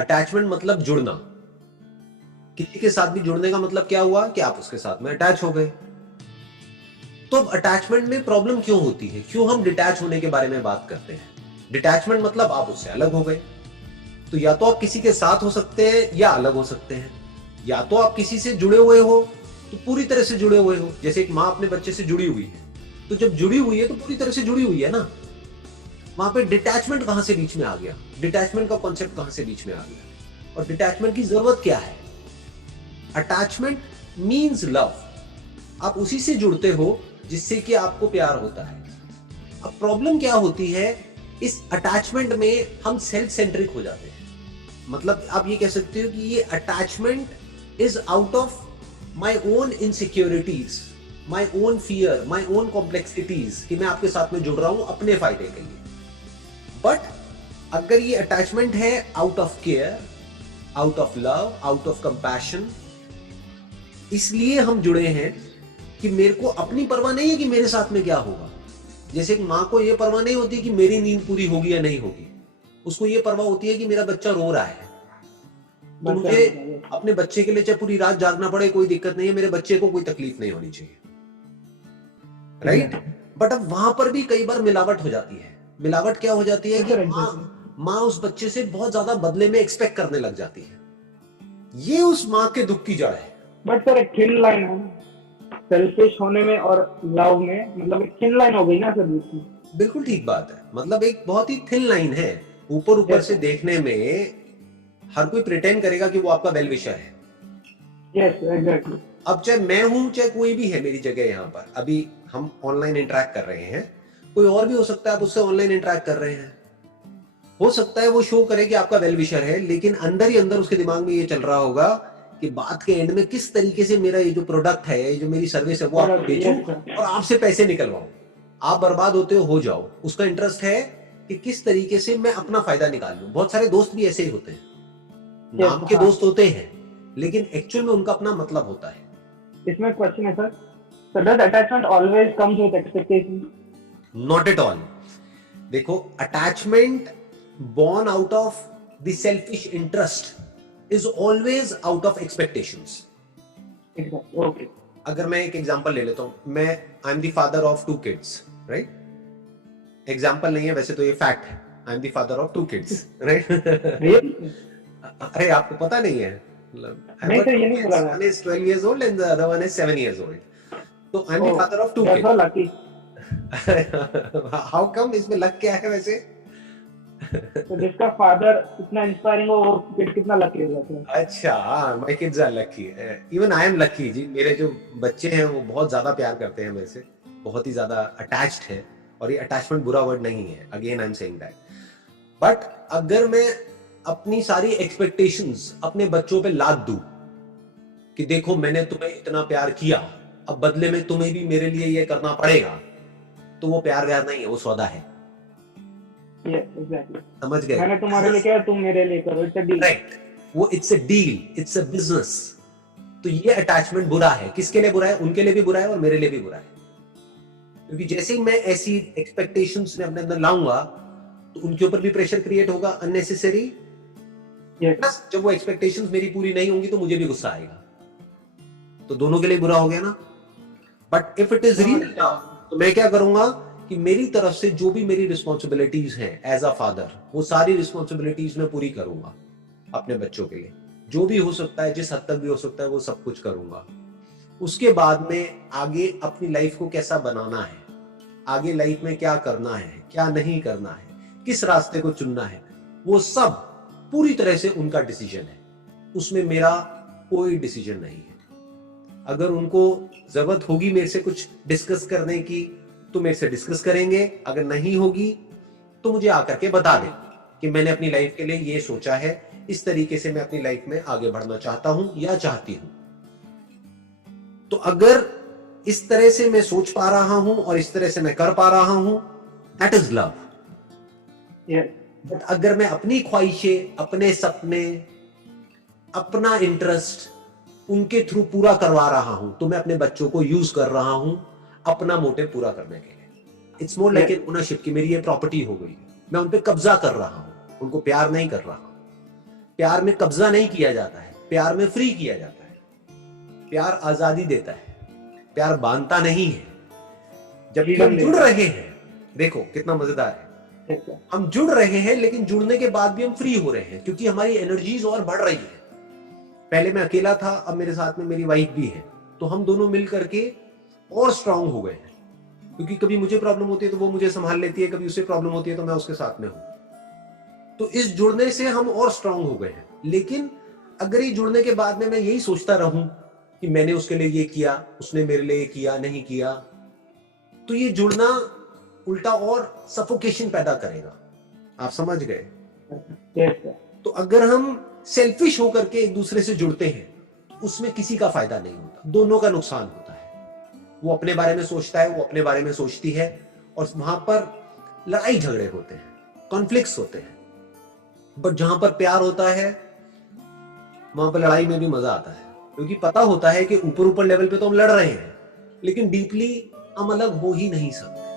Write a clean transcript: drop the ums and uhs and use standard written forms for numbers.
Attachment मतलब जुड़ना। किसी के साथ भी जुड़ने का मतलब क्या हुआ कि आप उसके साथ में अटैच हो गए। तो अब अटैचमेंट में प्रॉब्लम क्यों होती है, क्यों हम डिटैच होने के बारे में बात करते हैं? डिटैचमेंट मतलब आप उससे अलग हो गए। तो या तो आप किसी के साथ हो सकते हैं या अलग हो सकते हैं, या तो आप किसी से जुड़े हुए हो तो पूरी तरह से जुड़े हुए हो, जैसे एक माँ अपने बच्चे से जुड़ी हुई है, तो जब जुड़ी हुई है तो पूरी तरह से जुड़ी हुई है ना। वहां पे डिटैचमेंट कहां से बीच में आ गया, डिटैचमेंट का कॉन्सेप्ट कहां से बीच में आ गया, और डिटैचमेंट की जरूरत क्या है? Attachment means love. आप उसी से जुड़ते हो जिससे कि आपको प्यार होता है। अब प्रॉब्लम क्या होती है, इस अटैचमेंट में हम सेल्फ सेंट्रिक हो जाते हैं। मतलब आप ये कह सकते हो कि ये attachment is out of my own insecurities, my own fear, my own complexities, कि मैं आपके साथ में जुड़ रहा हूं अपने फायदे के लिए। बट अगर ये अटैचमेंट है out of care, out of love, out of compassion, इसलिए हम जुड़े हैं कि मेरे को अपनी परवाह नहीं है कि मेरे साथ में क्या होगा। जैसे एक माँ को यह परवाह नहीं होती कि मेरी नींद पूरी होगी या नहीं होगी, उसको यह परवाह होती है कि मेरा बच्चा रो रहा है, तो मुझे अपने बच्चे के लिए चाहे पूरी रात जागना पड़े कोई दिक्कत नहीं है, मेरे बच्चे को कोई तकलीफ नहीं होनी चाहिए, राइट? बट अब वहां पर भी कई बार मिलावट हो जाती है। मिलावट क्या हो जाती है कि माँ उस बच्चे से बहुत ज्यादा बदले में एक्सपेक्ट करने लग जाती है। ये उस माँ के दुख की जड़ है। बट सर एक थिन लाइन है सेल्फिश होने में और लव में, मतलब एक थिन लाइन हो गई ना सर बीच में। बिल्कुल ठीक बात है, मतलब एक बहुत ही थिन लाइन है। ऊपर ऊपर से देखने में हर कोई प्रिटेंड करेगा कि वो आपका वेल विशर है। Yes exactly. अब चाहे मैं हूं चाहे कोई भी है मेरी जगह, यहाँ पर अभी हम ऑनलाइन इंटरेक्ट कर रहे हैं, कोई और भी हो सकता है आप उससे ऑनलाइन इंटरेक्ट कर रहे हैं, हो सकता है वो शो करे कि आपका वेल विशर है, लेकिन अंदर ही अंदर उसके दिमाग में ये चल रहा होगा कि बात के एंड में किस तरीके से मेरा ये जो प्रोडक्ट है, ये जो मेरी सर्विस है, वो आपको बेचूं और आपसे पैसे निकलवाऊं। आप बर्बाद होते हो जाओ, उसका इंटरेस्ट है कि किस तरीके से मैं अपना फायदा निकाल लूं। बहुत सारे दोस्त भी ऐसे ही होते हैं, नाम के दोस्त होते हैं, लेकिन एक्चुअल में उनका अपना मतलब होता है। इसमें क्वेश्चन है sir, so does attachment always comes with expectation? Not at all. देखो, attachment born out of the selfish interest is always out of expectations. Exactly. Okay. अगर मैं एक एग्जांपल ले लेता हूं, मैं I am the father of 2 kids, right? Example नहीं है वैसे तो, ये फैक्ट है। I am the father of 2 kids, right? अरे आपको पता नहीं है? नहीं सर, ये नहीं बोला one is 12 years old and the other one is 7 years old. तो I am the father of 2 kids. That's lucky. How come? इसमें लक क्या है वैसे? तो जिसका फादर इतना इंस्पायरिंग हो, वो किड कितना लकी होगा। अच्छा, my kids are lucky, even I am lucky जी। मेरे जो बच्चे हैं वो बहुत ज्यादा प्यार करते हैं मेरे से, बहुत ही ज्यादा अटैच्ड है। और ये अटैचमेंट बुरा वर्ड नहीं है, again I am saying that. But अगर मैं अपनी सारी एक्सपेक्टेशंस अपने बच्चों पे लाद दूं कि देखो मैंने तुम्हें इतना प्यार किया, अब बदले में तुम्हें भी मेरे लिए ये करना पड़ेगा, तो वो प्यार व्यार नहीं है, वो सौदा है। exactly. समझ गए? मैंने तुम्हारे लिए किया, तुम मेरे लिए करो, इट्स अ डील। राइट, वो it's a deal, it's a business. तो ये अटैचमेंट बुरा है। किसके लिए बुरा है? उनके लिए भी बुरा है और मेरे लिए भी बुरा है। क्योंकि जैसे ही मैं ऐसी एक्सपेक्टेशंस में अपने अंदर लाऊंगा तो उनके ऊपर भी प्रेशर क्रिएट होगा अननेसेसरी। प्लस जब वो एक्सपेक्टेशंस मेरी पूरी नहीं होंगी तो मुझे भी गुस्सा आएगा, तो दोनों के लिए बुरा हो गया ना। But if it is real तो मैं क्या करूंगा कि मेरी तरफ से जो भी मेरी रिस्पॉन्सिबिलिटीज हैं एज अ फादर, वो सारी रिस्पॉन्सिबिलिटीज मैं पूरी करूंगा अपने बच्चों के लिए। जो भी हो सकता है, जिस हद तक भी हो सकता है, वो सब कुछ करूंगा। उसके बाद में आगे अपनी लाइफ को कैसा बनाना है, आगे लाइफ में क्या करना है, क्या नहीं करना है, किस रास्ते को चुनना है, वो सब पूरी तरह से उनका डिसीजन है। उसमें मेरा कोई डिसीजन नहीं है। अगर उनको जरूरत होगी मेरे से कुछ डिस्कस करने की तो मेरे से डिस्कस करेंगे, अगर नहीं होगी तो मुझे आकर के बता दें कि मैंने अपनी लाइफ के लिए ये सोचा है, इस तरीके से मैं अपनी लाइफ में आगे बढ़ना चाहता हूं या चाहती हूं। तो अगर इस तरह से मैं सोच पा रहा हूं और इस तरह से मैं कर पा रहा हूं, दैट इज लव। बट अगर मैं अपनी ख्वाहिशें, अपने सपने, अपना इंटरेस्ट उनके थ्रू पूरा करवा रहा हूं, तो मैं अपने बच्चों को यूज कर रहा हूं अपना मोटिव पूरा करने के लिए। It's more like an ownership, की मेरी ये प्रॉपर्टी हो गई, मैं उन पे कब्जा कर रहा हूं, उनको प्यार नहीं कर रहा हूं। प्यार में कब्जा नहीं किया जाता है, प्यार में फ्री किया जाता है। प्यार आजादी देता है, प्यार बांधता नहीं है। जबकि हम जुड़ रहे हैं, देखो कितना मजेदार है, हम जुड़ रहे हैं लेकिन जुड़ने के बाद भी हम फ्री हो रहे हैं क्योंकि हमारी एनर्जीज और बढ़ रही है। पहले मैं अकेला था, अब मेरे साथ में मेरी वाइफ भी है, तो हम दोनों मिल करके और स्ट्रांग हो गए हैं। क्योंकि कभी मुझे प्रॉब्लम होती है तो वो मुझे संभाल लेती है, कभी उसे प्रॉब्लम होती है तो मैं उसके साथ में हूं। तो इस जुड़ने से हम और स्ट्रांग हो गए हैं। लेकिन अगर ये जुड़ने के बाद में मैं यही सोचता रहूं कि मैंने उसके लिए ये किया, उसने मेरे लिए किया, नहीं किया, तो ये जुड़ना उल्टा और सफोकेशन पैदा करेगा। आप समझ गए? तो अगर हम सेल्फिश होकर के एक दूसरे से जुड़ते हैं तो उसमें किसी का फायदा नहीं होता, दोनों का नुकसान होता है। वो अपने बारे में सोचता है, वो अपने बारे में सोचती है, और वहां पर लड़ाई झगड़े होते हैं, कॉन्फ्लिक्ट्स होते हैं। बट जहां पर प्यार होता है वहां पर लड़ाई में भी मजा आता है, क्योंकि पता होता है कि ऊपर ऊपर लेवल पे तो हम लड़ रहे हैं लेकिन डीपली हम अलग हो ही नहीं सकते।